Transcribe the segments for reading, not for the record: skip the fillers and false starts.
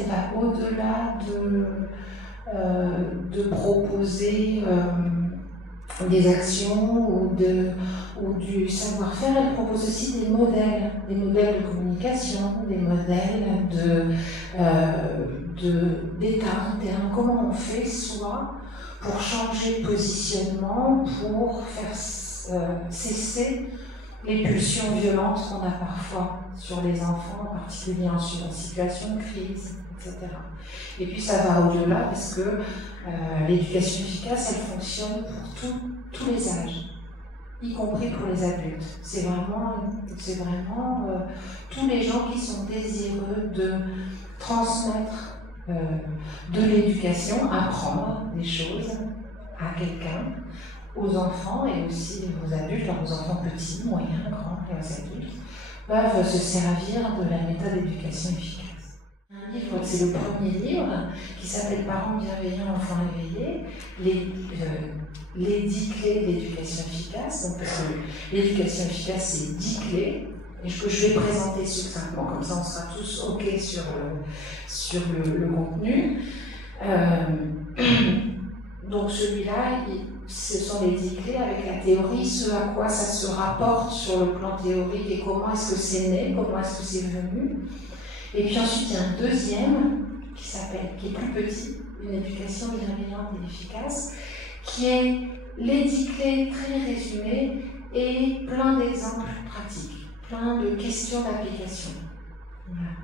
elle va au-delà de proposer des actions ou du savoir-faire. Elle propose aussi des modèles de communication, des modèles d'état interne. Comment on fait soi pour changer de positionnement, pour faire cesser les pulsions violentes qu'on a parfois sur les enfants, en particulier en situation de crise, etc. Et puis ça va au-delà parce que l'éducation efficace, elle fonctionne pour tous les âges, y compris pour les adultes. C'est vraiment tous les gens qui sont désireux de transmettre de l'éducation, apprendre des choses à quelqu'un, aux enfants et aussi aux adultes, alors aux enfants petits, moyens, grands et aux adultes, peuvent se servir de la méthode d'éducation efficace. Un livre, c'est le premier livre, qui s'appelle Parents bienveillants, enfants éveillés, les 10 clés de l'éducation efficace. Donc, parce que l'éducation efficace, c'est 10 clés, et que je vais présenter succinctement, comme ça on sera tous OK sur le contenu. Donc celui-là, ce sont les 10 clés avec la théorie, ce à quoi ça se rapporte sur le plan théorique et comment est-ce que c'est né, comment est-ce que c'est venu. Et puis ensuite, il y a un deuxième qui est plus petit, une éducation bienveillante et efficace, qui est les 10 clés très résumées et plein d'exemples pratiques, plein de questions d'application. Voilà.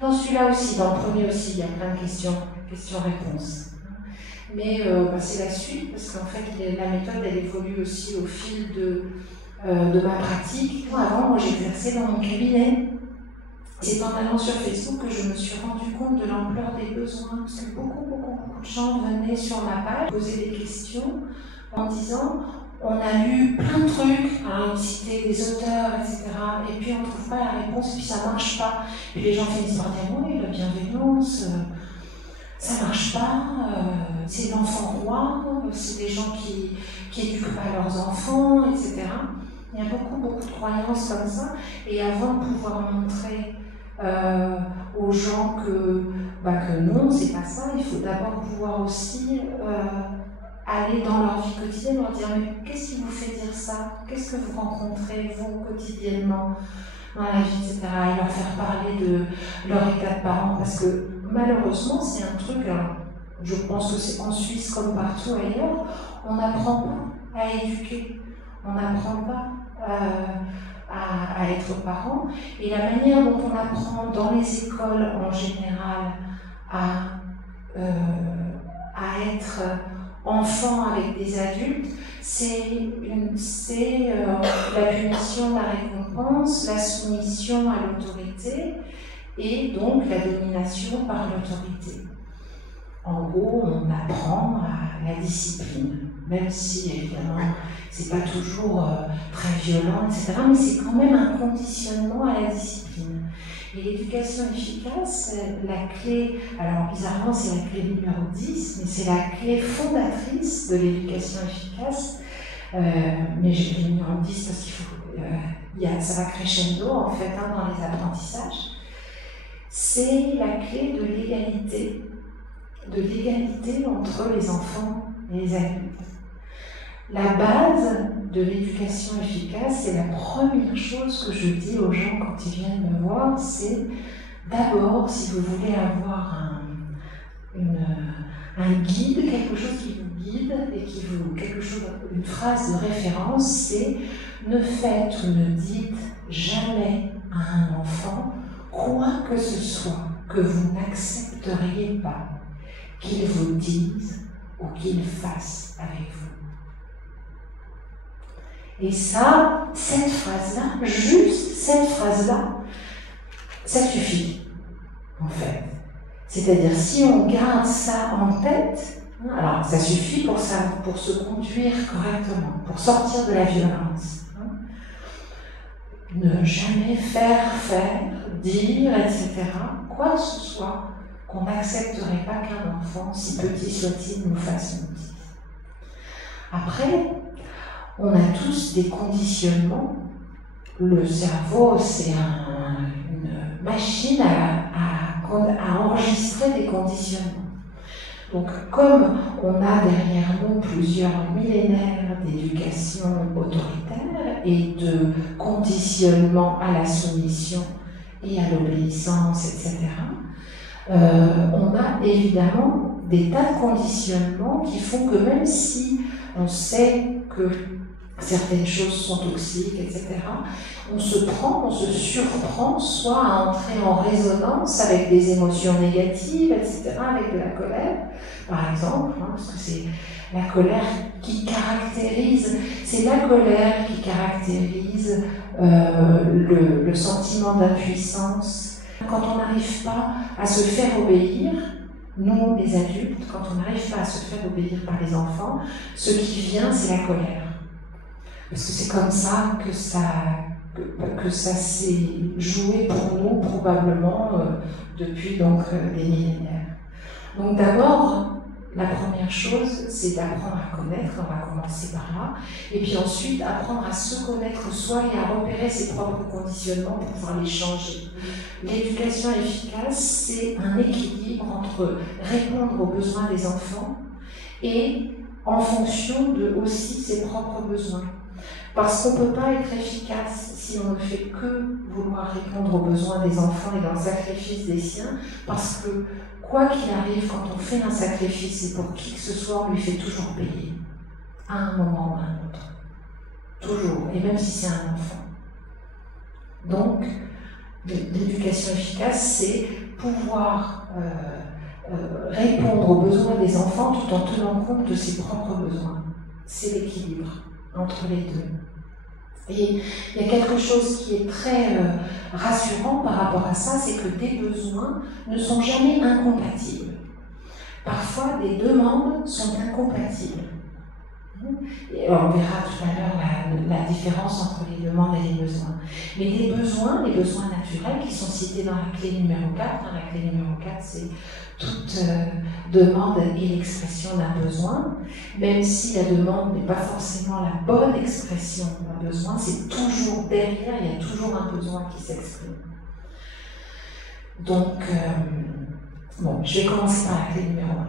Dans celui-là aussi, dans le premier aussi, il y a plein de questions-réponses. Mais c'est la suite, parce qu'en fait, la méthode, elle évolue aussi au fil de ma pratique. Avant, moi, j'exerçais dans mon cabinet. C'est en allant sur Facebook que je me suis rendu compte de l'ampleur des besoins, parce que beaucoup de gens venaient sur ma page poser des questions en disant on a lu plein de trucs, hein, citer des auteurs, etc. Et puis on ne trouve pas la réponse, puis ça ne marche pas. Et les gens finissent par dire oui, la bienveillance, ça ne marche pas, c'est l'enfant roi, c'est des gens qui éduquent pas leurs enfants, etc. Il y a beaucoup de croyances comme ça. Et avant de pouvoir montrer aux gens que non, c'est pas ça, il faut d'abord pouvoir aussi aller dans leur vie quotidienne, leur dire mais qu'est-ce qui vous fait dire ça? Qu'est-ce que vous rencontrez vous quotidiennement dans la vie, etc. Et leur faire parler de leur état de parents, parce que malheureusement c'est un truc, je pense que c'est en Suisse comme partout ailleurs, on n'apprend pas à éduquer, on n'apprend pas à être parent, et la manière dont on apprend dans les écoles en général à être enfant avec des adultes, c'est la punition, la récompense, la soumission à l'autorité et donc la domination par l'autorité. En gros, on apprend à la discipline, même si évidemment c'est pas toujours très violent, etc. Mais c'est quand même un conditionnement à la discipline. Et l'éducation efficace, la clé, alors bizarrement c'est la clé numéro 10, mais c'est la clé fondatrice de l'éducation efficace. Mais j'ai le numéro 10 parce qu'il faut, ça va crescendo en fait dans les apprentissages. C'est la clé de l'égalité entre les enfants et les adultes. La base de l'éducation efficace, c'est la première chose que je dis aux gens quand ils viennent me voir, c'est d'abord, si vous voulez avoir un guide, quelque chose qui vous guide et une phrase de référence, c'est ne faites ou ne dites jamais à un enfant quoi que ce soit que vous n'accepteriez pas qu'il vous dise ou qu'il fasse avec vous. Et ça, cette phrase-là, juste cette phrase-là, ça suffit, en fait. C'est-à-dire, si on garde ça en tête, alors ça suffit pour se conduire correctement, pour sortir de la violence. Ne jamais faire, dire, etc. Quoi que ce soit qu'on n'accepterait pas qu'un enfant, si petit soit-il, nous fasse une bêtise. Après, on a tous des conditionnements. Le cerveau, c'est une machine à à enregistrer des conditionnements. Donc, comme on a derrière nous plusieurs millénaires d'éducation autoritaire et de conditionnement à la soumission et à l'obéissance, etc., on a évidemment des tas de conditionnements qui font que même si on sait que certaines choses sont toxiques, etc., on se surprend soit à entrer en résonance avec des émotions négatives, etc., avec de la colère, par exemple, hein, parce que c'est la colère qui caractérise, le sentiment d'impuissance. Quand on n'arrive pas à se faire obéir, nous, les adultes, quand on n'arrive pas à se faire obéir par les enfants, ce qui vient, c'est la colère. Parce que c'est comme ça que ça s'est joué pour nous, probablement, depuis donc des millénaires. Donc d'abord, la première chose, c'est d'apprendre à connaître, on va commencer par là, et puis ensuite apprendre à se connaître soi et à repérer ses propres conditionnements pour pouvoir les changer. L'éducation efficace, c'est un équilibre entre répondre aux besoins des enfants et en fonction de aussi ses propres besoins. Parce qu'on ne peut pas être efficace si on ne fait que vouloir répondre aux besoins des enfants et dans le sacrifice des siens, parce que quoi qu'il arrive, quand on fait un sacrifice et pour qui que ce soit, on lui fait toujours payer, à un moment ou à un autre. Toujours, et même si c'est un enfant. Donc, l'éducation efficace, c'est pouvoir répondre aux besoins des enfants tout en tenant compte de ses propres besoins. C'est l'équilibre entre les deux. Et il y a quelque chose qui est très rassurant par rapport à ça, c'est que des besoins ne sont jamais incompatibles. Parfois, des demandes sont incompatibles. Et on verra tout à l'heure la différence entre les demandes et les besoins. Mais les besoins naturels qui sont cités dans la clé numéro 4, la clé numéro 4, c'est toute demande et l'expression d'un besoin, même si la demande n'est pas forcément la bonne expression d'un besoin, c'est toujours derrière, il y a toujours un besoin qui s'exprime. Donc, bon, je vais commencer par la clé numéro 1.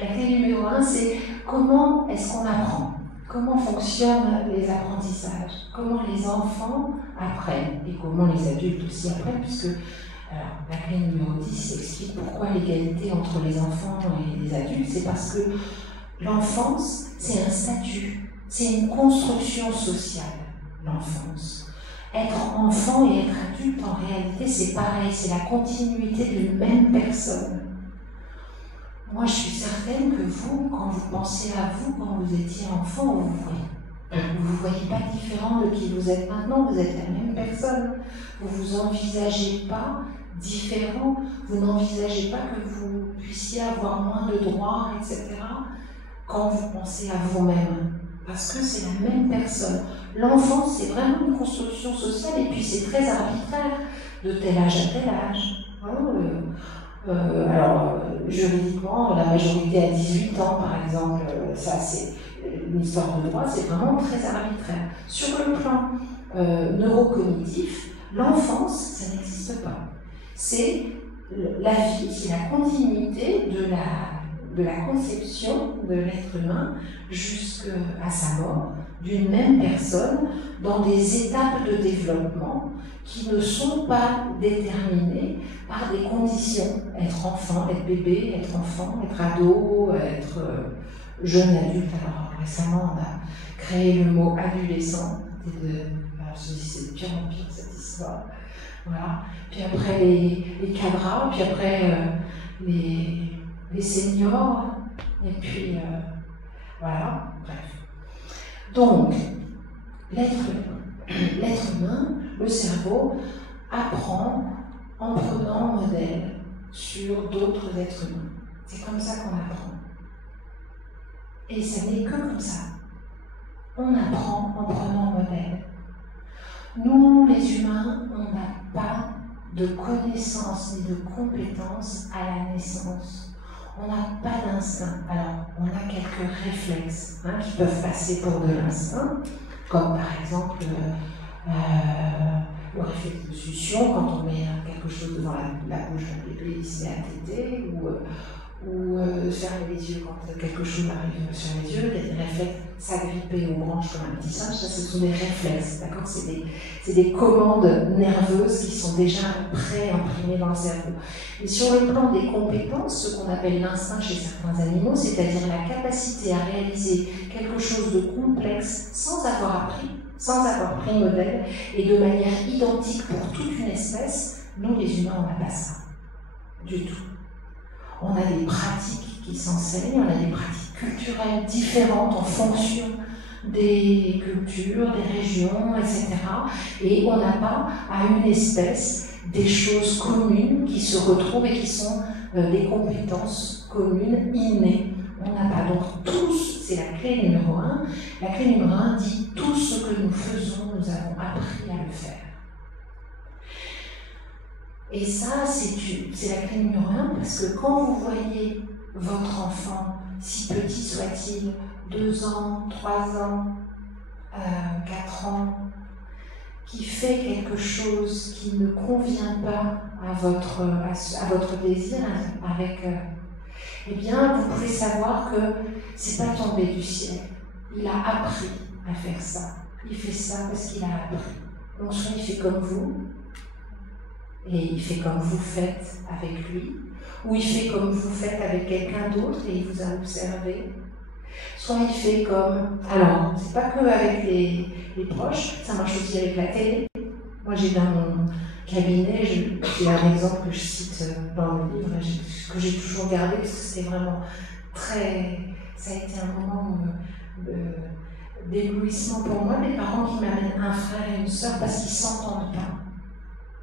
La clé numéro 1, c'est comment est-ce qu'on apprend? Comment fonctionnent les apprentissages? Comment les enfants apprennent? Et comment les adultes aussi apprennent? Puisque la clé numéro 10 explique pourquoi l'égalité entre les enfants et les adultes. C'est parce que l'enfance, c'est un statut, c'est une construction sociale, l'enfance. Être enfant et être adulte, en réalité, c'est pareil, c'est la continuité d'une même personne. Moi, je suis certaine que vous, quand vous pensez à vous, quand vous étiez enfant, vous voyez pas différent de qui vous êtes maintenant, vous êtes la même personne. Vous vous envisagez pas différent, vous n'envisagez pas que vous puissiez avoir moins de droits, etc. quand vous pensez à vous-même. Parce que c'est la même personne. L'enfance, c'est vraiment une construction sociale et puis c'est très arbitraire, de tel âge à tel âge. Alors, juridiquement, la majorité à 18 ans, par exemple, ça c'est une histoire de droit, c'est vraiment très arbitraire. Sur le plan neurocognitif, l'enfance, ça n'existe pas. C'est la vie, c'est la continuité de la conception de l'être humain jusqu'à sa mort, d'une même personne, dans des étapes de développement qui ne sont pas déterminées par des conditions. Être enfant, être bébé, être enfant, être ado, être jeune adulte. Alors récemment, on a créé le mot adolescent. Alors je me dis, c'est de pire en pire cette histoire. Voilà. Puis après les cadras, puis après les seniors, et puis voilà, bref. Donc, l'être humain, le cerveau, apprend en prenant modèle sur d'autres êtres humains. C'est comme ça qu'on apprend. Et ça n'est que comme ça. On apprend en prenant modèle. Nous, les humains, on n'a pas de connaissances ni de compétences à la naissance. On n'a pas d'instinct. Alors, on a quelques réflexes qui peuvent passer pour de l'instinct, comme par exemple le réflexe de succion, quand on met quelque chose devant la bouche d'un bébé, il se met à téter, ou fermer les yeux quand quelque chose arrive sur les yeux. Il y a des réflexes, s'agripper aux branches comme un petit singe, ça ce sont des réflexes, d'accord? C'est des commandes nerveuses qui sont déjà pré-imprimées dans le cerveau. Et sur le plan des compétences, ce qu'on appelle l'instinct chez certains animaux, c'est-à-dire la capacité à réaliser quelque chose de complexe sans avoir pris modèle, et de manière identique pour toute une espèce, nous les humains, on n'a pas ça. Du tout. On a des pratiques qui s'enseignent, on a des pratiques culturelles différentes en fonction des cultures, des régions, etc. Et on n'a pas à une espèce des choses communes qui se retrouvent et qui sont des compétences communes innées. On n'a pas. Donc tous, c'est la clé numéro 1. La clé numéro 1 dit tout ce que nous faisons, nous avons appris à le faire. Et ça, c'est la clé numéro 1, parce que quand vous voyez votre enfant, si petit soit-il, 2 ans, 3 ans, 4 ans, qui fait quelque chose qui ne convient pas à votre désir, eh bien, vous pouvez savoir que c'est pas tombé du ciel. Il a appris à faire ça. Il fait ça parce qu'il a appris. Donc, soit il fait comme vous, et il fait comme vous faites avec lui, ou il fait comme vous faites avec quelqu'un d'autre et il vous a observé. Soit il fait comme... Alors, c'est pas que avec les proches, ça marche aussi avec la télé. Moi, j'ai dans mon cabinet, c'est un exemple que je cite dans le livre, que j'ai toujours gardé, parce que c'était vraiment très... Ça a été un moment d'éblouissement pour moi, des parents qui m'amènent un frère et une sœur parce qu'ils s'entendent pas.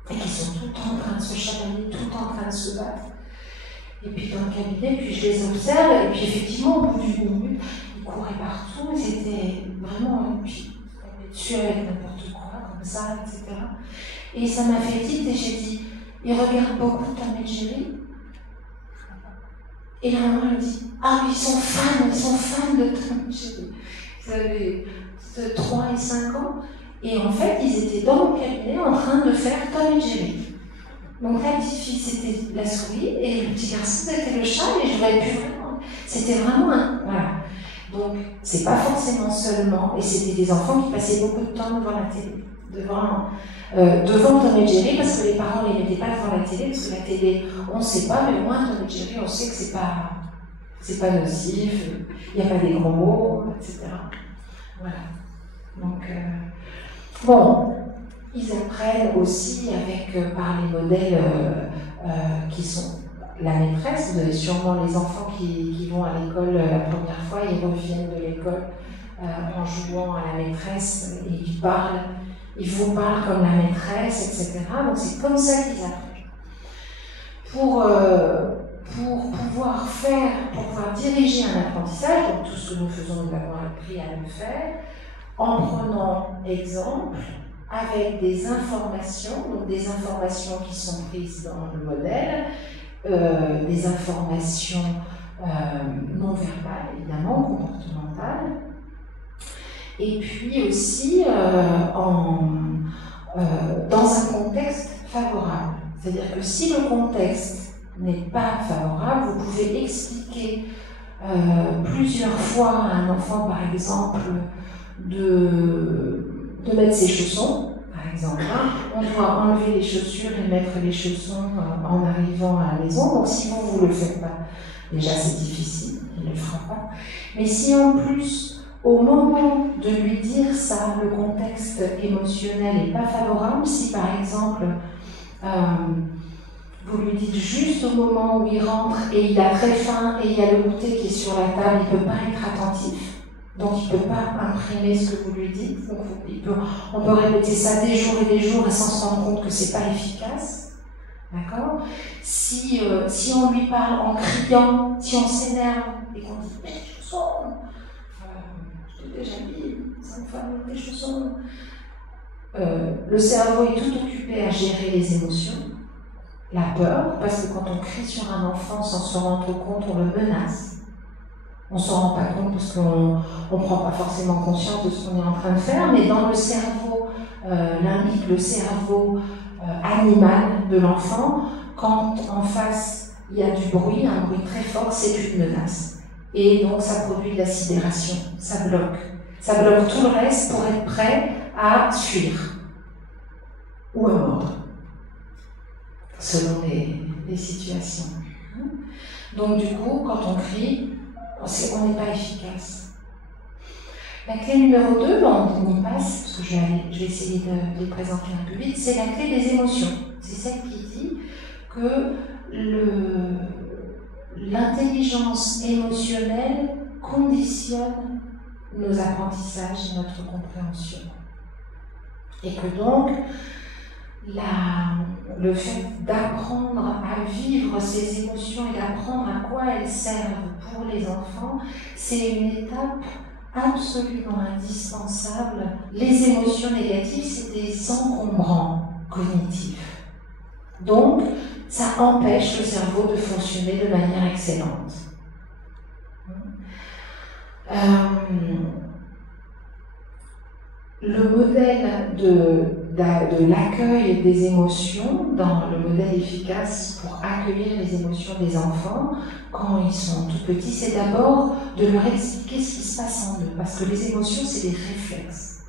Et qui sont tout le temps en train de se chamailler, tout le temps en train de se battre. Et puis dans le cabinet, puis je les observe, et puis effectivement, au bout d'une minute, ils couraient partout, ils étaient vraiment, et puis ils tombaient dessus avec n'importe quoi, comme ça, etc. Et ça m'a fait tilt, et j'ai dit, ils regardent beaucoup Tom et Jerry. Et la maman me dit, ah oui, ils sont fans de Tom et Jerry. Ils avaient 3 et 5 ans. Et en fait, ils étaient dans mon cabinet en train de faire Tom et Jerry. Donc la petite fille, c'était la souris, et le petit garçon, c'était le chat, et je voyais plus vraiment. C'était vraiment un... Voilà. Donc, c'est pas forcément seulement... Et c'était des enfants qui passaient beaucoup de temps devant la télé. Devant Tom et Jerry, parce que les parents ne les mettaient pas devant la télé, parce que la télé, on ne sait pas, mais au moins Tom et Jerry, on sait que c'est pas nocif, il n'y a pas des gros mots, etc. Voilà. Donc... Bon, ils apprennent aussi par les modèles qui sont la maîtresse. Vous avez sûrement les enfants qui vont à l'école la première fois, ils reviennent de l'école en jouant à la maîtresse et ils vous parlent comme la maîtresse, etc. Donc c'est comme ça qu'ils apprennent. Pour pouvoir diriger un apprentissage, donc tout ce que nous faisons, nous avons appris à le faire, en prenant exemple avec des informations, donc des informations qui sont prises dans le modèle, des informations non verbales, évidemment, comportementales, et puis aussi dans un contexte favorable. C'est-à-dire que si le contexte n'est pas favorable, vous pouvez expliquer plusieurs fois à un enfant, par exemple, de mettre ses chaussons, par exemple. On doit enlever les chaussures et mettre les chaussons en arrivant à la maison. Donc si vous ne le faites pas, déjà c'est difficile, il ne le fera pas. Mais si en plus, au moment de lui dire ça, le contexte émotionnel n'est pas favorable, si par exemple, vous lui dites juste au moment où il rentre et il a très faim et il y a le goûter qui est sur la table, il ne peut pas être attentif. Donc il ne peut pas imprimer ce que vous lui dites. Donc, on peut répéter ça des jours et sans se rendre compte que c'est pas efficace. D'accord ? Si on lui parle en criant, si on s'énerve et qu'on dit « Mais tes chaussons !» Je t'ai déjà dit 5 fois « tes chaussons !» Le cerveau est tout occupé à gérer les émotions, la peur, parce que quand on crie sur un enfant sans se rendre compte, on le menace. On ne s'en rend pas compte parce qu'on ne prend pas forcément conscience de ce qu'on est en train de faire, mais dans le cerveau, limbique, le cerveau animal de l'enfant. Quand en face il y a du bruit, un bruit très fort, c'est une menace. Et donc ça produit de la sidération, ça bloque. Ça bloque tout le reste pour être prêt à fuir ou à mordre, selon les situations. Donc du coup, quand on crie, on n'est pas efficace. La clé numéro 2, on y passe, parce que je vais essayer de les présenter un peu vite, c'est la clé des émotions. C'est celle qui dit que l'intelligence émotionnelle conditionne nos apprentissages et notre compréhension. Et que donc, le fait d'apprendre à vivre ces émotions et d'apprendre à quoi elles servent pour les enfants, c'est une étape absolument indispensable. Les émotions négatives, c'est des encombrants cognitifs. Donc, ça empêche le cerveau de fonctionner de manière excellente. Le modèle de l'accueil des émotions, dans le modèle efficace pour accueillir les émotions des enfants, quand ils sont tout petits, c'est d'abord de leur expliquer ce qui se passe en eux. Parce que les émotions, c'est des réflexes.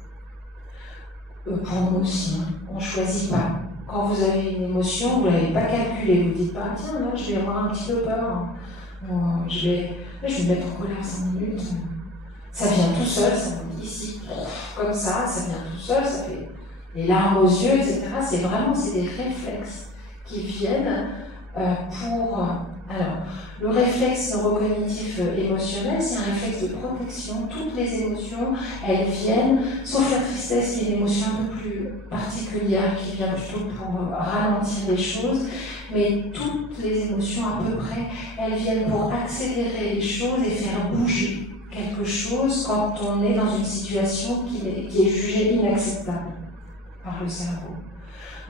Pour nous aussi, on ne choisit pas. Quand vous avez une émotion, vous ne l'avez pas calculée. Vous ne dites pas, tiens, là, je vais avoir un petit peu peur. Je vais me mettre en colère 5 minutes. Ça vient tout seul, ça monte ici, comme ça vient tout seul, ça fait les larmes aux yeux, etc. C'est des réflexes qui viennent Alors, le réflexe neurocognitif émotionnel, c'est un réflexe de protection. Toutes les émotions, elles viennent, sauf la tristesse, qui est une émotion un peu plus particulière, qui vient plutôt pour ralentir les choses. Mais toutes les émotions, à peu près, elles viennent pour accélérer les choses et faire bouger quelque chose quand on est dans une situation qui est jugée inacceptable par le cerveau.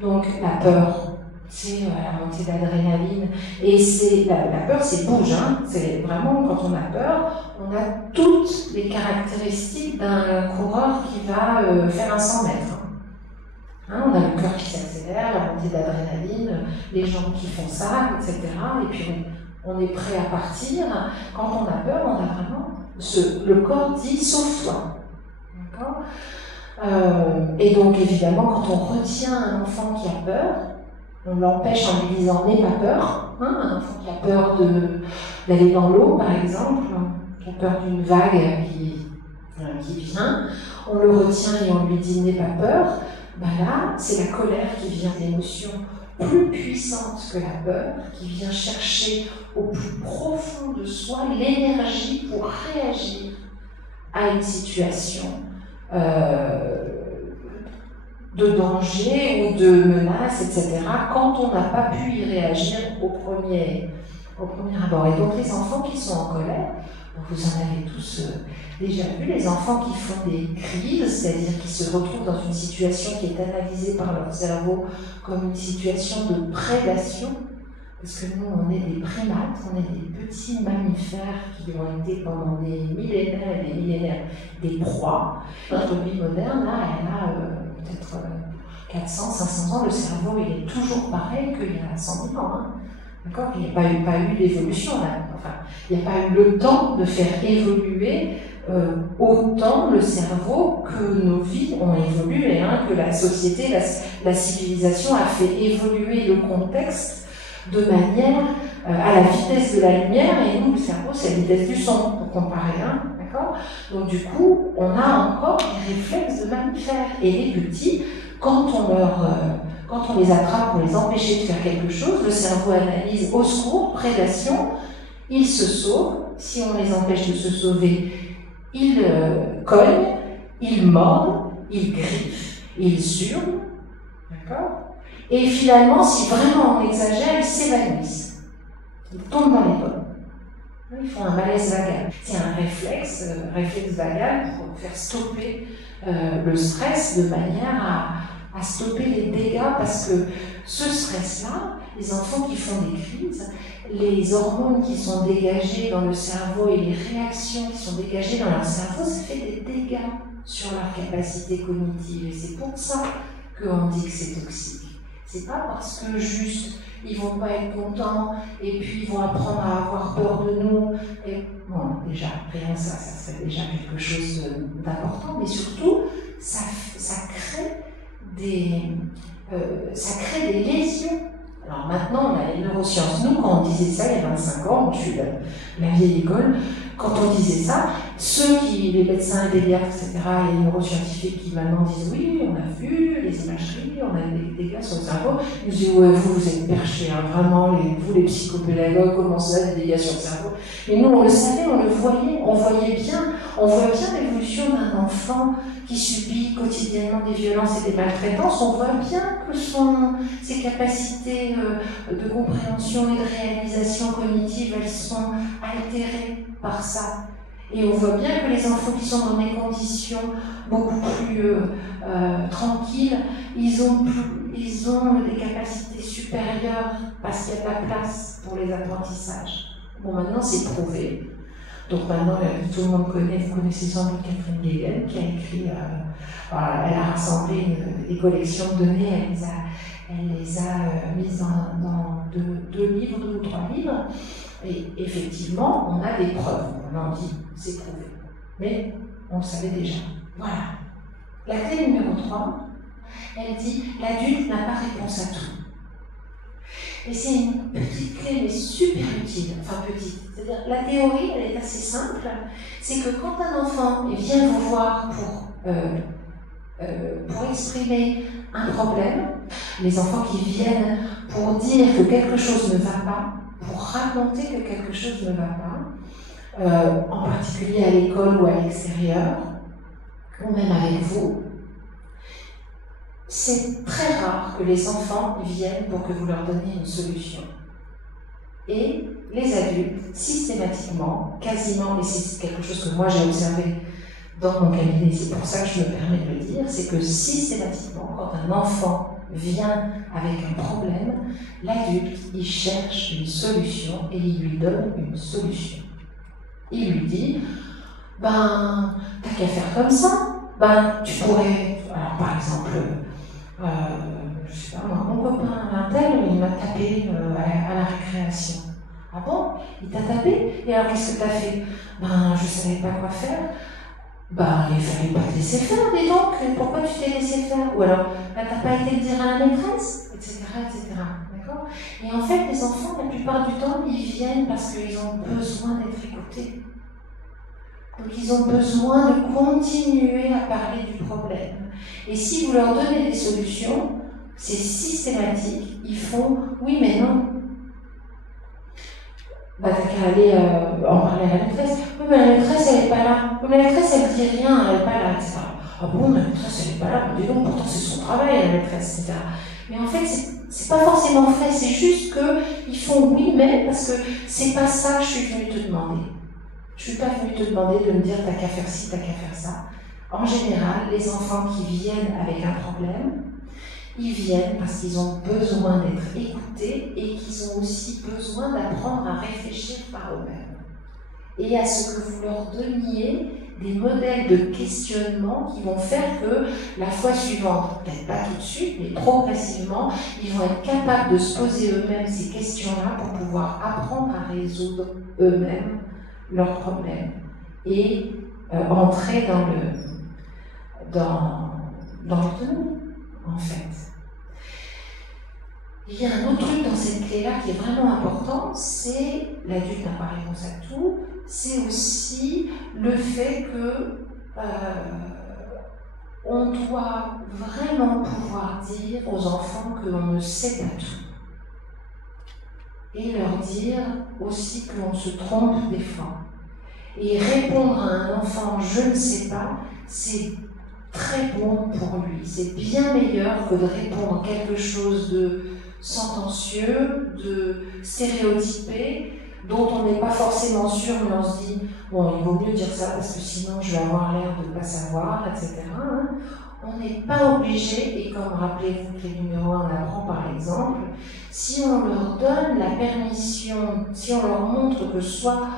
Donc la peur, c'est la montée d'adrénaline, et la peur, c'est bouge, c'est vraiment, quand on a peur, on a toutes les caractéristiques d'un coureur qui va faire un 100 mètres. On a le cœur qui s'accélère, la montée d'adrénaline, les jambes qui font ça, etc. Et puis on est prêt à partir. Quand on a peur, on a vraiment le corps dit sauve-toi. D'accord ? Et donc évidemment, quand on retient un enfant qui a peur, on l'empêche en lui disant n'aie pas peur. Un enfant qui a peur d'aller dans l'eau, par exemple, qui a peur d'une vague qui vient, on le retient et on lui dit n'aie pas peur. Là, c'est la colère qui vient d'émotions plus puissante que la peur, qui vient chercher au plus profond de soi l'énergie pour réagir à une situation de danger ou de menace, etc., quand on n'a pas pu y réagir au premier abord. Et donc les enfants qui sont en colère, vous en avez tous déjà vu, les enfants qui font des crises, c'est-à-dire qui se retrouvent dans une situation qui est analysée par leur cerveau comme une situation de prédation, parce que nous, on est des primates, on est des petits mammifères qui ont été pendant des millénaires et des millénaires des proies. Notre vie moderne, là, elle a peut-être 400, 500 ans, le cerveau, il est toujours pareil qu'il y a 100 000 ans. D'accord ? Il n'y a pas eu d'évolution là. Enfin, il n'y a pas eu le temps de faire évoluer autant le cerveau que nos vies ont évolué, que la société, la civilisation a fait évoluer le contexte de manière à la vitesse de la lumière, et nous, le cerveau, c'est la vitesse du son, pour comparer, d'accord ? Donc du coup, on a encore des réflexes de mammifères, et les petits, quand on les attrape pour les empêcher de faire quelque chose, le cerveau analyse au secours, prédation, ils se sauvent. Si on les empêche de se sauver, ils cognent, ils mordent, ils griffent, ils hurlent. D'accord ? Et finalement, si vraiment on exagère, ils s'évanouissent. Ils tombent dans les pommes. Ils font un malaise vagal. C'est un réflexe vagal pour faire stopper le stress de manière à stopper les dégâts, parce que ce stress-là, les enfants qui font des crises, les hormones qui sont dégagées dans le cerveau et les réactions qui sont dégagées dans leur cerveau, ça fait des dégâts sur leur capacité cognitive. Et c'est pour ça qu'on dit que c'est toxique. C'est pas parce que juste ils vont pas être contents et puis ils vont apprendre à avoir peur de nous. Et bon, déjà, rien ça serait déjà quelque chose d'important, mais surtout, ça crée des lésions. Alors maintenant, on a les neurosciences. Nous, quand on disait ça il y a 25 ans, je suis la vieille école, quand on disait ça, les médecins, les pédiatres, etc., et les neuroscientifiques qui maintenant disent oui, on a vu les imageries, on a des dégâts sur le cerveau, ils nous disent ouais, vous êtes perchés, hein, vraiment, vous les psychopédagogues, comment ça, des dégâts sur le cerveau. Et nous, on le savait, on le voyait, on voit bien l'évolution d'un enfant qui subit quotidiennement des violences et des maltraitances. On voit bien que ses capacités de compréhension et de réalisation cognitive, elles sont altérées par ça. Et on voit bien que les enfants qui sont dans des conditions beaucoup plus tranquilles, ils ont des capacités supérieures parce qu'il y a de la place pour les apprentissages. Bon, maintenant c'est prouvé. Donc maintenant, tout le monde connaît, vous connaissez sans doute Catherine Guéguen, qui a écrit, elle a rassemblé des collections de données, elle les a mises dans deux livres, 2 ou 3 livres, et effectivement, on a des preuves, on en dit, c'est prouvé, mais on le savait déjà. Voilà. La clé numéro 3, elle dit, l'adulte n'a pas réponse à tout. Et c'est une petite clé, mais super utile, enfin petite. C'est-à-dire, la théorie, elle est assez simple. C'est que quand un enfant vient vous voir pour exprimer un problème, les enfants qui viennent pour dire que quelque chose ne va pas, pour raconter que quelque chose ne va pas, en particulier à l'école ou à l'extérieur, ou même avec vous, c'est très rare que les enfants viennent pour que vous leur donniez une solution. Et les adultes, systématiquement, quasiment, et c'est quelque chose que moi j'ai observé dans mon cabinet, c'est pour ça que je me permets de le dire, c'est que systématiquement, quand un enfant vient avec un problème, l'adulte, il cherche une solution et il lui donne une solution. Il lui dit, ben, t'as qu'à faire comme ça, ben, tu pourrais, alors par exemple, je sais pas, mon copain, un tel, il m'a tapé à la récréation. Ah bon? Il t'a tapé? Et alors qu'est-ce que t'as fait? Ben, je savais pas quoi faire. Ben, il fallait pas te laisser faire, dis donc. Pourquoi tu t'es laissé faire? Ou alors, ben, t'as pas été le dire à la maîtresse? Etc., etc. D'accord? Et en fait, les enfants, la plupart du temps, ils viennent parce qu'ils ont besoin d'être écoutés. Donc, ils ont besoin de continuer à parler du problème. Et si vous leur donnez des solutions, c'est systématique. Ils font « oui, mais non ». Bah, t'as qu'à aller en parler à la maîtresse. Oui, mais la maîtresse, elle n'est pas là. Oui, mais la maîtresse, elle ne dit rien, elle n'est pas là, etc. Ah bon, la maîtresse, elle n'est pas là. Dis donc, pourtant, c'est son travail, la maîtresse, etc. Mais en fait, c'est pas forcément vrai. C'est juste qu'ils font « oui, mais » parce que c'est pas ça que je suis venue te demander. Je ne suis pas venue te demander de me dire t'as qu'à faire ci, t'as qu'à faire ça. En général, les enfants qui viennent avec un problème, ils viennent parce qu'ils ont besoin d'être écoutés et qu'ils ont aussi besoin d'apprendre à réfléchir par eux-mêmes. Et à ce que vous leur donniez des modèles de questionnement qui vont faire que la fois suivante, peut-être pas tout de suite, mais progressivement, ils vont être capables de se poser eux-mêmes ces questions-là pour pouvoir apprendre à résoudre eux-mêmes leurs problèmes et entrer dans l'autonomie, en fait. Il y a un autre truc dans cette clé-là qui est vraiment important, c'est, l'adulte n'a pas réponse à tout, c'est aussi le fait que on doit vraiment pouvoir dire aux enfants que l'on ne sait pas tout. Et leur dire aussi qu'on se trompe des fois. Et répondre à un enfant « je ne sais pas », c'est très bon pour lui. C'est bien meilleur que de répondre quelque chose de sentencieux, de stéréotypé, dont on n'est pas forcément sûr, mais on se dit « bon, il vaut mieux dire ça parce que sinon je vais avoir l'air de ne pas savoir, etc. » On n'est pas obligé, et comme rappelez-vous que les numéros 1 on apprend par exemple, si on leur donne la permission, si on leur montre que soit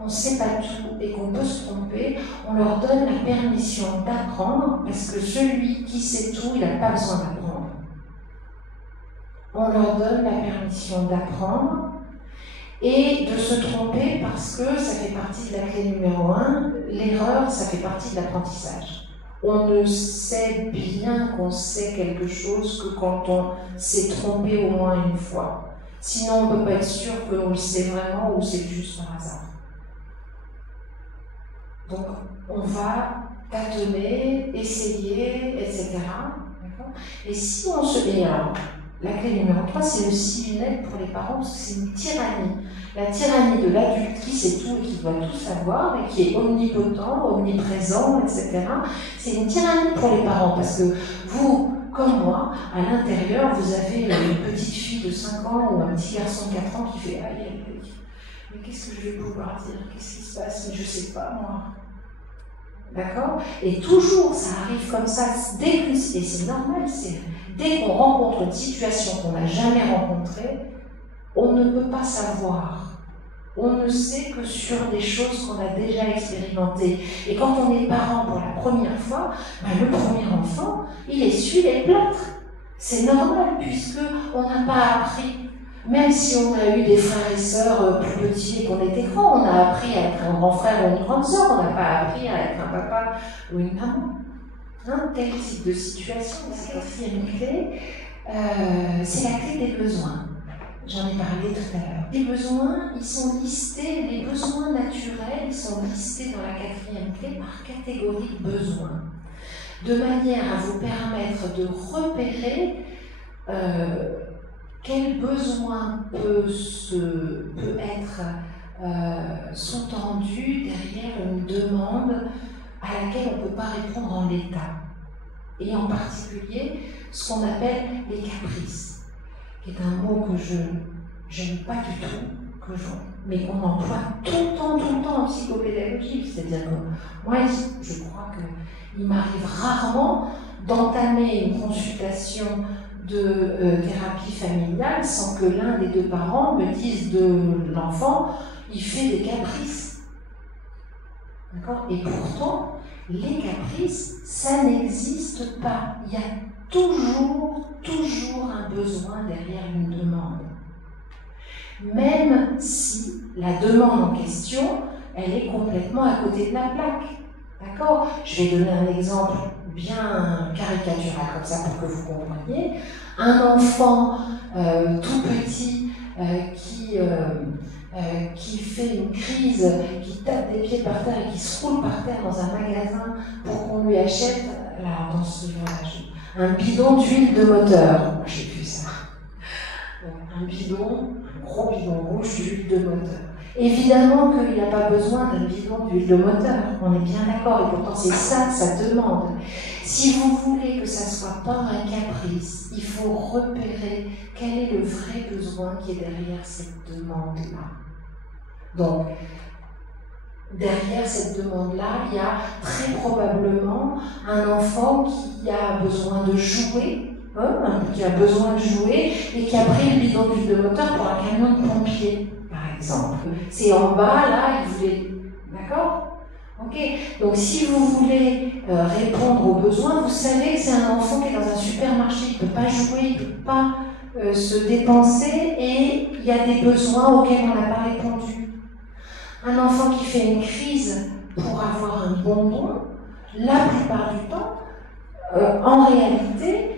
on ne sait pas tout et qu'on peut se tromper, on leur donne la permission d'apprendre, parce que celui qui sait tout, il n'a pas besoin d'apprendre. on leur donne la permission d'apprendre et de se tromper parce que ça fait partie de la clé numéro 1. L'erreur, ça fait partie de l'apprentissage. On ne sait bien qu'on sait quelque chose que quand on s'est trompé au moins une fois. Sinon, on ne peut pas être sûr qu'on le sait vraiment ou c'est juste par hasard. Donc, on va tâtonner, essayer, etc. Et si on se... Et alors, la clé numéro 3, c'est aussi une aide pour les parents, parce que c'est une tyrannie. La tyrannie de l'adulte qui sait tout et qui doit tout savoir, et qui est omnipotent, omniprésent, etc. C'est une tyrannie pour les parents, parce que vous, comme moi, à l'intérieur, vous avez une petite fille de 5 ans ou un petit garçon de 4 ans qui fait « Aïe, aïe, aïe, mais qu'est-ce que je vais pouvoir dire? Qu'est-ce qui se passe? Mais je sais pas, moi. » D'accord? Et toujours, ça arrive comme ça, et c'est normal, dès qu'on rencontre une situation qu'on n'a jamais rencontrée, on ne peut pas savoir. On ne sait que sur des choses qu'on a déjà expérimentées. Et quand on est parent pour la première fois, le premier enfant, il essuie les plâtres. C'est normal, puisqu'on n'a pas appris. Même si on a eu des frères et sœurs plus petits et qu'on était grands, on a appris à être un grand frère ou une grande sœur, on n'a pas appris à être un papa ou une maman. Tel type de situation, la 4e clé, c'est la clé des besoins. J'en ai parlé tout à l'heure. Les besoins, ils sont listés, les besoins naturels, ils sont listés dans la 4e clé par catégorie de besoins, de manière à vous permettre de repérer quel besoin peut être sous-tendu derrière une demande à laquelle on ne peut pas répondre en l'état. Et en particulier, ce qu'on appelle les caprices, qui est un mot que je n'aime pas du tout, mais qu'on emploie tout le temps en psychopédagogie. C'est-à-dire que moi, je crois qu'il m'arrive rarement d'entamer une consultation de thérapie familiale sans que l'un des 2 parents me dise de l'enfant, il fait des caprices. D'accord? Et pourtant, les caprices, ça n'existe pas. Il y a toujours un besoin derrière une demande. Même si la demande en question, elle est complètement à côté de la plaque. D'accord? Je vais donner un exemple bien caricatural comme ça pour que vous compreniez. Un enfant tout petit qui fait une crise, qui tape des pieds par terre et qui se roule par terre dans un magasin pour qu'on lui achète, là, dans ce village, un bidon d'huile de moteur. Moi, j'ai vu ça. Un gros bidon rouge d'huile de moteur. Évidemment qu'il n'a pas besoin d'un bidon d'huile de moteur, on est bien d'accord, et pourtant c'est ça que ça demande. Si vous voulez que ça soit pas un caprice, il faut repérer quel est le vrai besoin qui est derrière cette demande-là. Donc, derrière cette demande-là, il y a très probablement un enfant qui a besoin de jouer, qui a besoin de jouer et qui a pris le bidon d'huile de moteur pour un camion de pompiers. Par exemple. C'est en bas, là, il voulait... D'accord? Ok. Donc, si vous voulez répondre aux besoins, vous savez que c'est un enfant qui est dans un supermarché, il ne peut pas jouer, il ne peut pas se dépenser, et il y a des besoins auxquels on n'a pas répondu. Un enfant qui fait une crise pour avoir un bonbon, la plupart du temps, en réalité,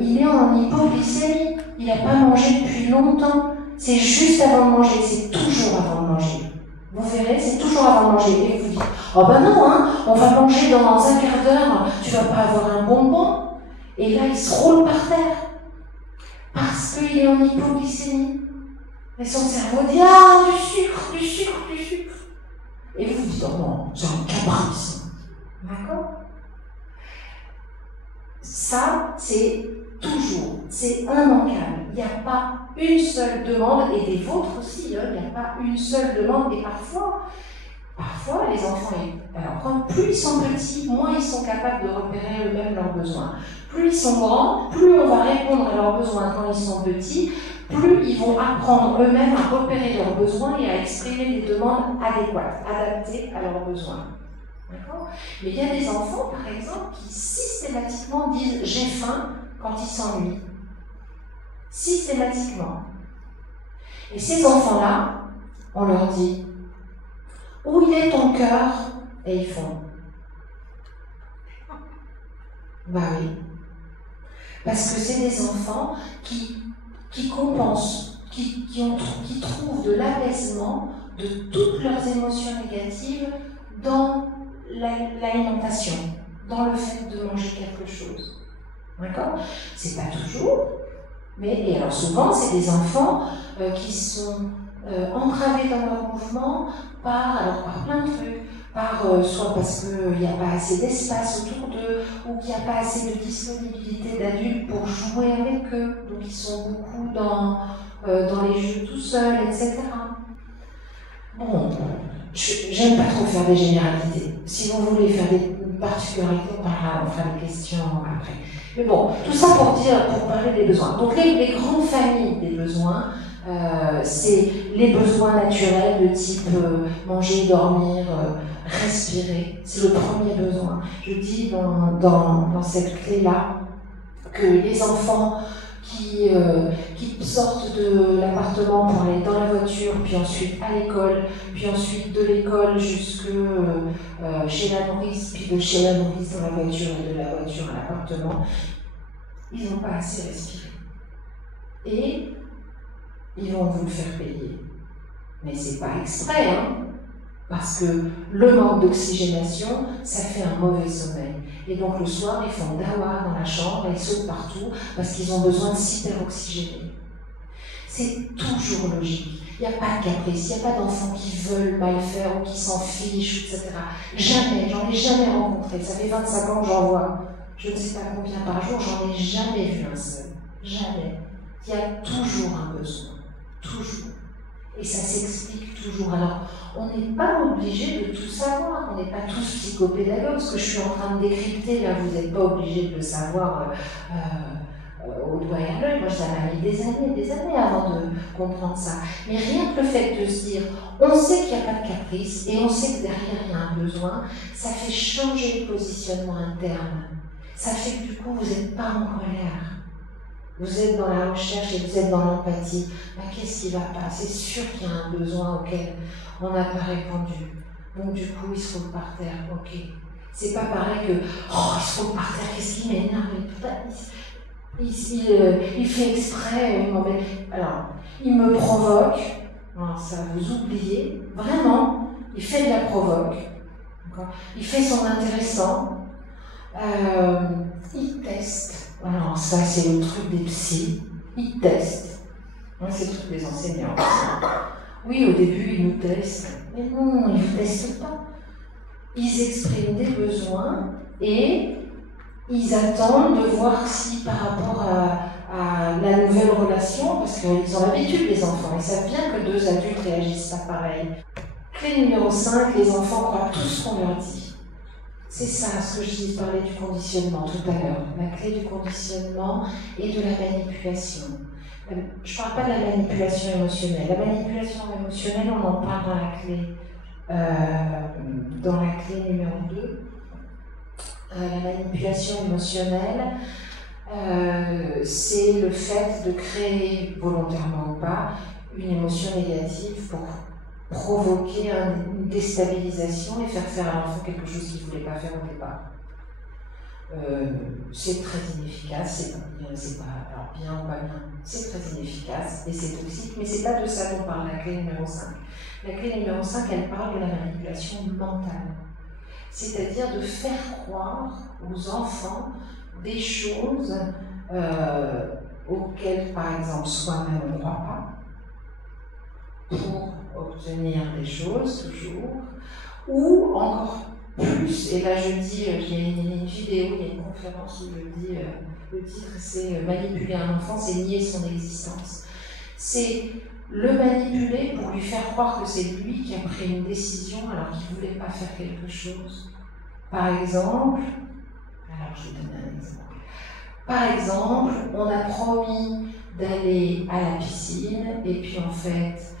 il est en hypoglycémie. Il n'a pas mangé depuis longtemps. C'est juste avant de manger, c'est toujours avant de manger. Vous verrez, c'est toujours avant de manger. Et vous dites, oh ben non, on va manger dans un quart d'heure, tu vas pas avoir un bonbon. Et là, il se roule par terre. Parce qu'il est en hypoglycémie. Et son cerveau dit, ah, du sucre. Et vous vous dites, oh non, c'est un caprice. D'accord? Ça, c'est toujours, c'est immanquable. Il n'y a pas une seule demande, et des vôtres aussi, il n'y a pas une seule demande, et parfois les enfants, alors plus ils sont petits, moins ils sont capables de repérer eux-mêmes leurs besoins. Plus ils sont grands, plus on va répondre à leurs besoins quand ils sont petits, plus ils vont apprendre eux-mêmes à repérer leurs besoins et à exprimer des demandes adéquates, adaptées à leurs besoins. D'accord? Mais il y a des enfants, par exemple, qui systématiquement disent « j'ai faim » quand ils s'ennuient. systématiquement. Et ces enfants-là, on leur dit « Où il est ton cœur ?» Et ils font « Bah oui. » Parce que c'est des enfants qui compensent, qui trouvent de l'apaisement de toutes leurs émotions négatives dans l'alimentation, dans le fait de manger quelque chose. D'accord ? C'est pas toujours, mais et alors souvent c'est des enfants qui sont entravés dans leur mouvement par plein de trucs, soit parce qu'il n'y a pas assez d'espace autour d'eux, ou qu'il n'y a pas assez de disponibilité d'adultes pour jouer avec eux, donc ils sont beaucoup dans les jeux tout seuls, etc. Bon, j'aime pas trop faire des généralités. Si vous voulez faire des particularités, on fera des questions après. Mais bon, tout ça pour parler des besoins. Donc les grandes familles des besoins, c'est les besoins naturels de type manger, dormir, respirer. C'est le premier besoin. Je dis dans cette clé-là que les enfants qui sortent de l'appartement pour aller dans la voiture, puis ensuite à l'école, puis ensuite de l'école jusque chez la nourrice, puis de chez la nourrice dans la voiture et de la voiture à l'appartement, ils n'ont pas assez respiré. Et ils vont vous le faire payer. Mais c'est pas exprès, hein, parce que le manque d'oxygénation, ça fait un mauvais sommeil. Et donc le soir, ils font dawa dans la chambre, ils sautent partout, parce qu'ils ont besoin de s'hyperoxygéner. C'est toujours logique. Il n'y a pas de caprice, il n'y a pas d'enfants qui veulent mal faire ou qui s'en fichent, etc. Jamais, j'en ai jamais rencontré. Ça fait 25 ans que j'en vois. Je ne sais pas combien par jour, j'en ai jamais vu un seul. Jamais. Il y a toujours un besoin. Toujours. Et ça s'explique toujours. Alors, on n'est pas obligé de tout savoir. On n'est pas tous psychopédagogues. Ce que je suis en train de décrypter, là, vous n'êtes pas obligé de le savoir au doigt et à l'œil. Moi, ça m'a mis des années avant de comprendre ça. Mais rien que le fait de se dire, on sait qu'il n'y a pas de caprice et on sait que derrière, il y a un besoin, ça fait changer le positionnement interne. Ça fait que du coup, vous n'êtes pas en colère. Vous êtes dans la recherche et vous êtes dans l'empathie. Ben, qu'est-ce qui ne va pas? C'est sûr qu'il y a un besoin auquel on n'a pas répondu. Donc du coup, il se roule par terre. Ok. C'est pas pareil que il se roule par terre. Qu'est-ce qui m'énerve? Il fait exprès. Alors, il me provoque. Alors, ça vous oubliez. Vraiment, il fait de la provoque. Il fait son intéressant. Il teste. Alors ça, c'est le truc des psys. Ils testent. C'est le truc des enseignants. Oui, au début, ils nous testent. Mais non, ils ne testent pas. Ils expriment des besoins et ils attendent de voir si par rapport à la nouvelle relation, parce qu'ils ont l'habitude, les enfants, ils savent bien que deux adultes réagissent pas pareil. Clé numéro 5, les enfants croient tout ce qu'on leur dit. C'est ça, ce que je parlais du conditionnement tout à l'heure. La clé du conditionnement et de la manipulation. Je ne parle pas de la manipulation émotionnelle. La manipulation émotionnelle, on en parle dans la clé numéro 2. La manipulation émotionnelle, c'est le fait de créer, volontairement ou pas, une émotion négative pour provoquer une déstabilisation et faire à l'enfant quelque chose qu'il ne voulait pas faire au départ. C'est très inefficace, c'est pas alors bien ou pas bien, c'est très inefficace et c'est toxique, mais c'est pas de ça dont parle la clé numéro 5. La clé numéro 5, elle parle de la manipulation mentale, c'est-à-dire de faire croire aux enfants des choses auxquelles, par exemple, soi-même on ne croit pas, pour obtenir des choses, toujours, ou encore plus, et là je dis, il y a une vidéo, il y a une conférence où je dis, le titre c'est « Manipuler un enfant, c'est nier son existence ». C'est le manipuler pour lui faire croire que c'est lui qui a pris une décision alors qu'il ne voulait pas faire quelque chose. Par exemple, alors je vais donner un exemple. Par exemple, on a promis d'aller à la piscine, et puis en fait,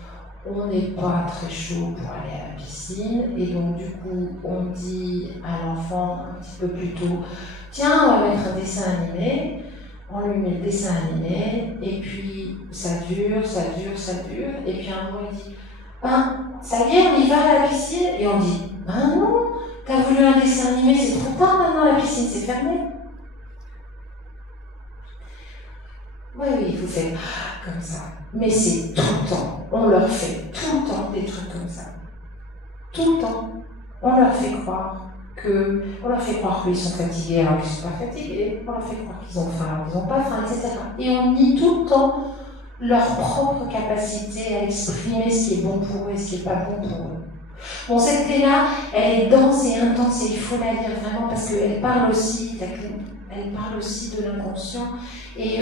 on n'est pas très chaud pour aller à la piscine, et donc du coup, on dit à l'enfant un petit peu plus tôt, tiens, on va mettre un dessin animé, on lui met le dessin animé, et puis ça dure, et puis un moment il dit « Ah, ça y est, on y va à la piscine ?» Et on dit « Ah non, t'as voulu un dessin animé, c'est trop tard maintenant, la piscine c'est fermé. » Oui, il vous faites comme ça. Mais c'est tout le temps. On leur fait tout le temps des trucs comme ça. Tout le temps. On leur fait croire qu'ils sont fatigués alors qu'ils ne sont pas fatigués. On leur fait croire qu'ils ont faim alors qu'ils n'ont pas faim, etc. Et on nie tout le temps leur propre capacité à exprimer ce qui est bon pour eux et ce qui n'est pas bon pour eux. Bon, cette clé-là, elle est dense et intense et il faut la lire vraiment parce qu'elle parle aussi, elle parle aussi de l'inconscient. Et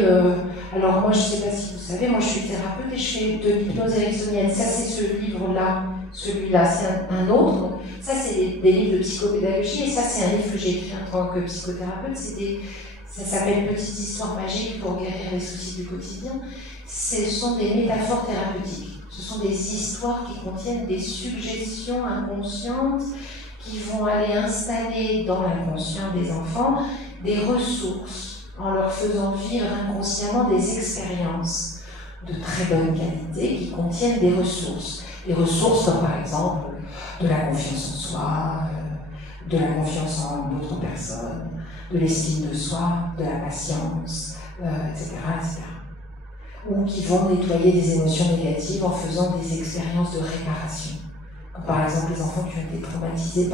alors moi, je ne sais pas si vous savez, moi je suis thérapeute et je fais de l'hypnose ericksonienne. Ça, c'est ce livre-là. Celui-là, c'est un autre. Ça, c'est des livres de psychopédagogie et ça, c'est un livre que j'ai écrit en tant que psychothérapeute. Ça s'appelle Petites histoires magiques pour guérir les soucis du quotidien. Ce sont des métaphores thérapeutiques. Ce sont des histoires qui contiennent des suggestions inconscientes qui vont aller installer dans l'inconscient des enfants des ressources en leur faisant vivre inconsciemment des expériences de très bonne qualité qui contiennent des ressources. Des ressources comme par exemple de la confiance en soi, de la confiance en d'autres personnes, de l'estime de soi, de la patience, etc., etc. Ou qui vont nettoyer des émotions négatives en faisant des expériences de réparation. Comme par exemple les enfants qui ont été traumatisés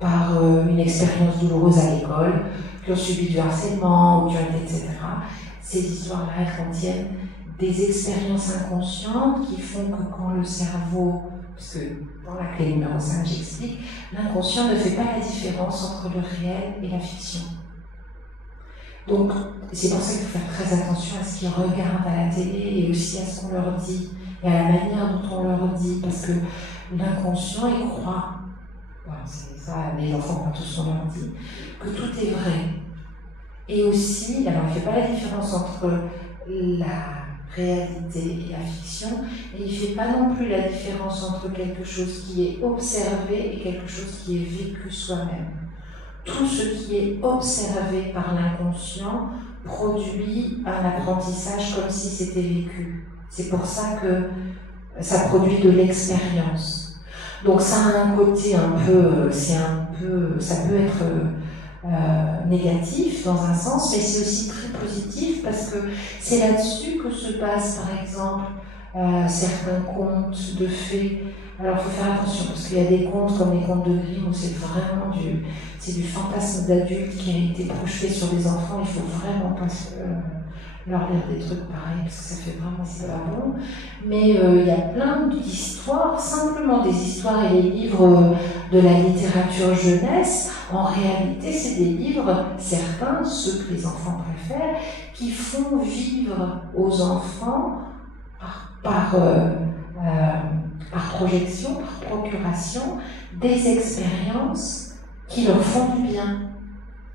par une expérience douloureuse à l'école, qui ont subi du harcèlement, ou qui ont été, etc. Ces histoires-là, elles contiennent des expériences inconscientes qui font que quand le cerveau, parce que dans la clé numéro 5, j'explique, l'inconscient ne fait pas la différence entre le réel et la fiction. Donc, c'est pour ça qu'il faut faire très attention à ce qu'ils regardent à la télé et aussi à ce qu'on leur dit et à la manière dont on leur dit, parce que l'inconscient, il croit, voilà, c'est ça, les enfants, quand tout ce qu'on leur dit, que tout est vrai. Et aussi, alors il ne fait pas la différence entre la réalité et la fiction, et il ne fait pas non plus la différence entre quelque chose qui est observé et quelque chose qui est vécu soi-même. Tout ce qui est observé par l'inconscient produit un apprentissage comme si c'était vécu. C'est pour ça que ça produit de l'expérience. Donc ça a un côté ça peut être négatif dans un sens, mais c'est aussi très positif parce que c'est là-dessus que se basent par exemple certains contes de fées. Alors il faut faire attention parce qu'il y a des contes comme les contes de Grimm où c'est vraiment du fantasme d'adulte qui a été projeté sur des enfants. Il faut vraiment pas leur lire des trucs pareils parce que ça fait vraiment c'est pas bon. Mais il y a plein d'histoires, simplement des histoires et les livres de la littérature jeunesse. En réalité, c'est des livres, certains, ceux que les enfants préfèrent, qui font vivre aux enfants par projection, par procuration, des expériences qui leur font du bien,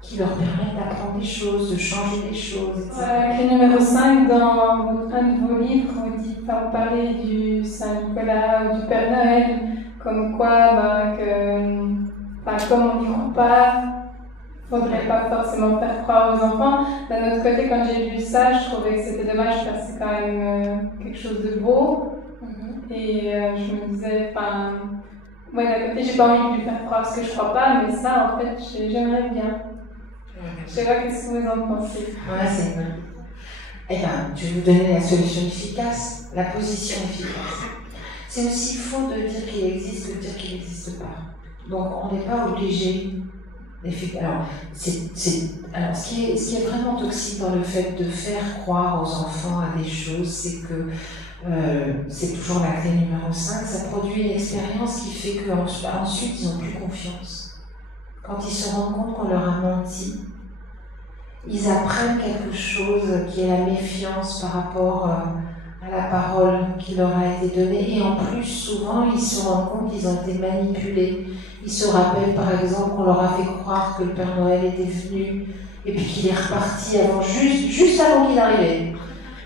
qui leur permettent d'apprendre des choses, de changer des choses, etc. Le numéro 5, dans un de vos livres, vous parlez du Saint-Nicolas, du Père Noël, comme quoi, comme on n'y croit pas, il ne faudrait pas forcément faire croire aux enfants. D'un autre côté, quand j'ai lu ça, je trouvais que c'était dommage parce que c'est quand même quelque chose de beau. Et je me disais, d'un côté, j'ai pas envie de lui faire croire ce que je crois pas, mais ça, en fait, j'aimerais bien. Je sais pas qu'est-ce que vous en pensez. Ouais, c'est vrai. Eh bien, je vais vous donner la solution efficace, la position efficace. C'est aussi faux de dire qu'il existe que de dire qu'il n'existe pas. Donc, on n'est pas obligé. Alors, ce qui est vraiment toxique dans le fait de faire croire aux enfants à des choses, c'est que c'est toujours la clé numéro 5, ça produit une expérience qui fait qu'ensuite ils n'ont plus confiance. Quand ils se rendent compte qu'on leur a menti, ils apprennent quelque chose qui est la méfiance par rapport à la parole qui leur a été donnée. Et en plus, souvent, ils se rendent compte qu'ils ont été manipulés. Ils se rappellent, par exemple, qu'on leur a fait croire que le Père Noël était venu et puis qu'il est reparti juste avant qu'il arrivait.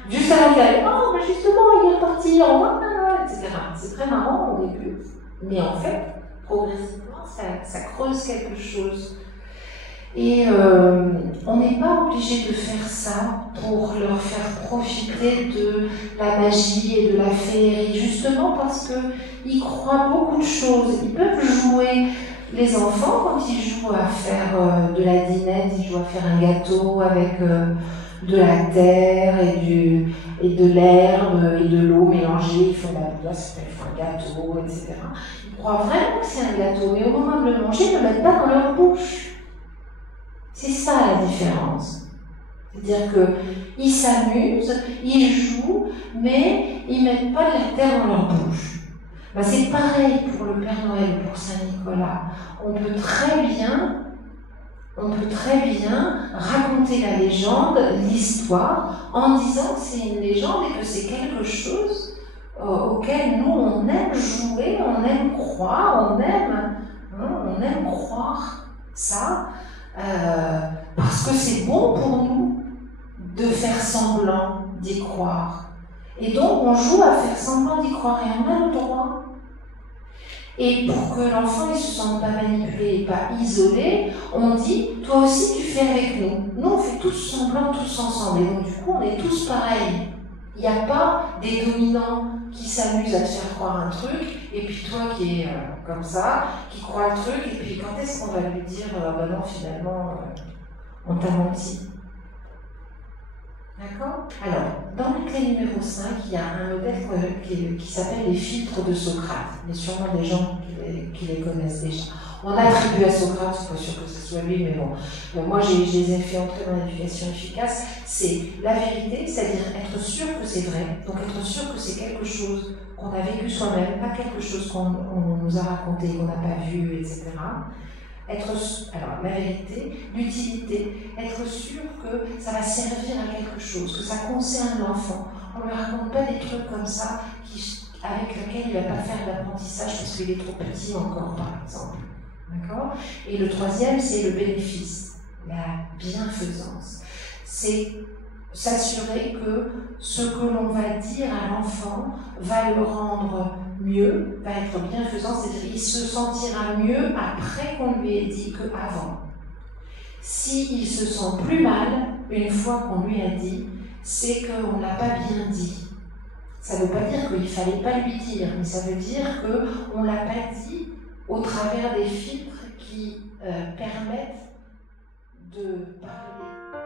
Juste avant qu'il arrive, oh, mais justement, il est reparti, on voit Père Noël, etc. C'est très marrant au début, mais en fait, progressivement, ça creuse quelque chose. Et on n'est pas obligé de faire ça pour leur faire profiter de la magie et de la féerie, justement parce qu'ils croient beaucoup de choses. Ils peuvent jouer, les enfants, quand ils jouent à faire de la dinette, ils jouent à faire un gâteau avec de la terre et de l'herbe et de l'eau mélangée, ils font un gâteau, etc. Ils croient vraiment que c'est un gâteau, mais au moment de le manger, ils ne le mettent pas dans leur bouche. C'est ça la différence. C'est-à-dire qu'ils s'amusent, ils jouent, mais ils ne mettent pas de la terre dans leur bouche. Ben, c'est pareil pour le Père Noël ou pour Saint-Nicolas. On peut très bien raconter la légende, l'histoire, en disant que c'est une légende et que c'est quelque chose auquel nous on aime jouer, on aime croire, on aime croire ça. Parce que c'est bon pour nous de faire semblant d'y croire. Et donc on joue à faire semblant d'y croire et on a le droit. Et pour que l'enfant ne se sente pas manipulé et pas isolé, on dit, toi aussi tu fais avec nous. Nous on fait tous semblant, tous ensemble. Et donc du coup on est tous pareils. Il n'y a pas des dominants qui s'amusent à te faire croire un truc, et puis toi qui es comme ça, qui crois le truc, et puis quand est-ce qu'on va lui dire, bah non, finalement, on t'a menti. D'accord ? Alors, dans la clé numéro 5, il y a un modèle qui s'appelle les filtres de Socrate. Il y a sûrement des gens qui les connaissent déjà. On a attribué à Socrate, je ne suis pas sûre que ce soit lui, mais bon. Moi, je les ai fait entrer dans l'éducation efficace. C'est la vérité, c'est-à-dire être sûr que c'est vrai. Donc être sûr que c'est quelque chose qu'on a vécu soi-même, pas quelque chose qu'on nous a raconté, qu'on n'a pas vu, etc. Alors, la vérité, l'utilité, être sûr que ça va servir à quelque chose, que ça concerne l'enfant. On ne lui raconte pas des trucs comme ça avec lesquels il ne va pas faire d'apprentissage parce qu'il est trop petit encore, par exemple. D'accord ? Et le troisième, c'est le bénéfice, la bienfaisance. C'est s'assurer que ce que l'on va dire à l'enfant va le rendre mieux, va être bienfaisant, c'est-à-dire qu'il se sentira mieux après qu'on lui ait dit qu'avant. S'il se sent plus mal, une fois qu'on lui a dit, c'est qu'on ne l'a pas bien dit. Ça ne veut pas dire qu'il ne fallait pas lui dire, mais ça veut dire qu'on ne l'a pas dit au travers des filtres qui permettent de parler.